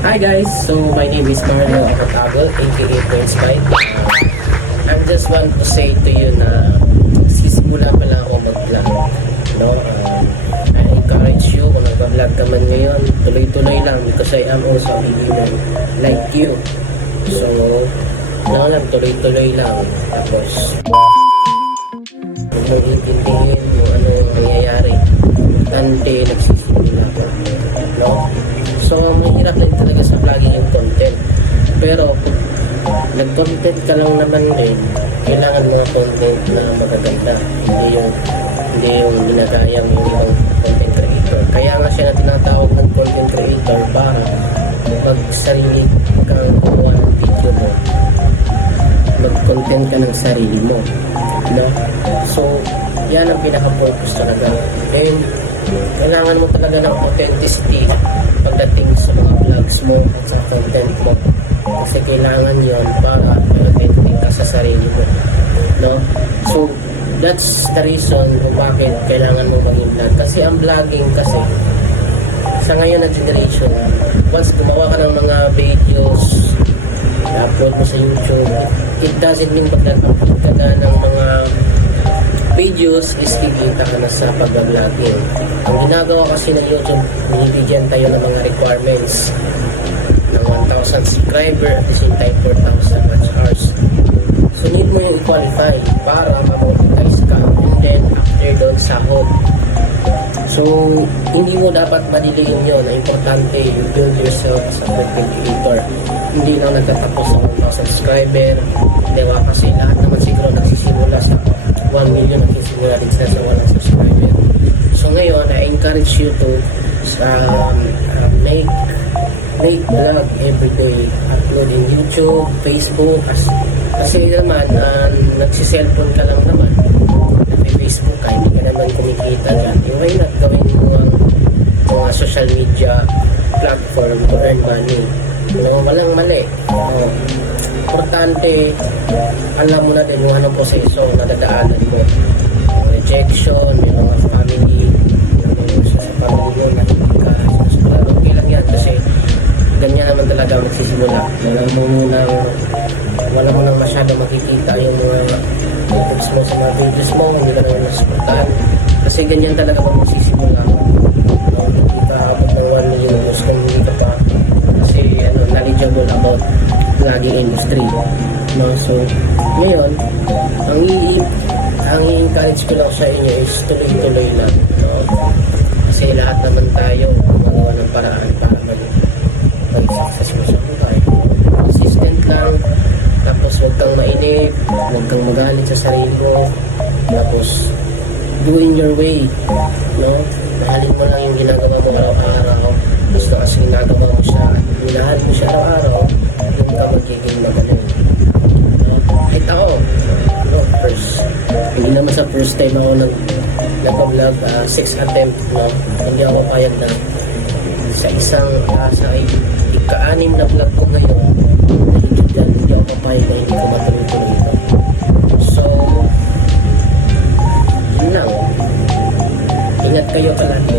Hi guys, so my name is Mario Akatagol, aka Prince Bite. I just want to say to you na sisimula pa lang ako mag-vlog. No? I encourage you kung nag-vlog ka man ngayon, tuloy-tuloy lang because I am also a beginner like you. So, tuloy-tuloy lang. Tapos, huwag mong intindihin kung ano nangyayari. Ante, nagsisimula ko. No? So, mahirap din talaga sa vlogging yung content. Pero, nag-content ka lang naman din, kailangan mga content na magaganda. Hindi yung ginagayang yung ibang content creator. Kaya nga siya na tinatawag ng content creator para pag sarili kang gumawa ng video mo, mag-content ka ng sarili mo. No? So, yan ang pinaka-purpose talaga. And, kailangan mo talaga ng authenticity pagdating sa mga vlogs mo at sa content mo. Kasi kailangan yon para authentic ka sa sarili mo. No? So, that's the reason kung bakit kailangan mo maging vlog. Kasi ang vlogging kasi, sa ngayon na generation, once gumawa ka ng mga videos, upload mo sa YouTube, it doesn't mean pagdating ka na ng mga videos is kikita ka na sa pag-vlogging. Ang ginagawa kasi ng YouTube, binibigyan tayo ng mga requirements ng 1,000 subscriber at the same time 4,000 watch hours. So need mo yung i-qualify para ma-monetize ka, and then after doon sahod. So hindi mo dapat madiligin yun. Ang importante, you build yourself as a content creator. Hindi lang nagtatapos sa 1,000 subscriber, diba? Kasi lahat naman siguro nagsisimula sa 1 million, nagsisimula din sila sa 1 subscriber. So ngayon, I encourage you to make vlog every day, upload in YouTube, Facebook, kasi naman nagsiselfone ka lang naman, may Facebook ka, hindi ka naman kumikita dyan. Why not gawin mo ang mga social media platform to earn money? No, walang mali. Importante, alam mo na din yung anong proseso na dadaanan mo. Rejection, may mga family, sa family mo na hindi ka sinusulat. Okay lang yan kasi ganyan naman talaga magsisimula. Wala mo nang masyado makikita yung mga tips mo sa mga videos mo, hindi ka naman nasuportahan. Kasi ganyan talaga pag magsisimula mo. Hindi ka abot ng 1 million views kung hindi ka pa kasi knowledgeable about vlogging industry. No? So, ngayon, ang i-encourage ko lang sa inyo is tuloy-tuloy lang. No? Kasi lahat naman tayo magawa ng paraan para mag-successful sa buhay. Consistent lang, tapos huwag kang mainip, huwag kang magalit sa sarili mo, tapos do in your way. No? Mahalin mo lang yung ginagawa mo araw-araw. Gusto kasi ginagawa mo siya at minahal mo siya araw-araw, doon ka magiging magaling. No? Kahit ako, hindi naman sa first time ako nag-vlog, 6 attempt, no? Hindi ako payag na sa sa ika-anim na vlog ko ngayon, hindi ako papayag na hindi ko matuloy-tuloy ito. So, yun lang. Ingat kayo palagi.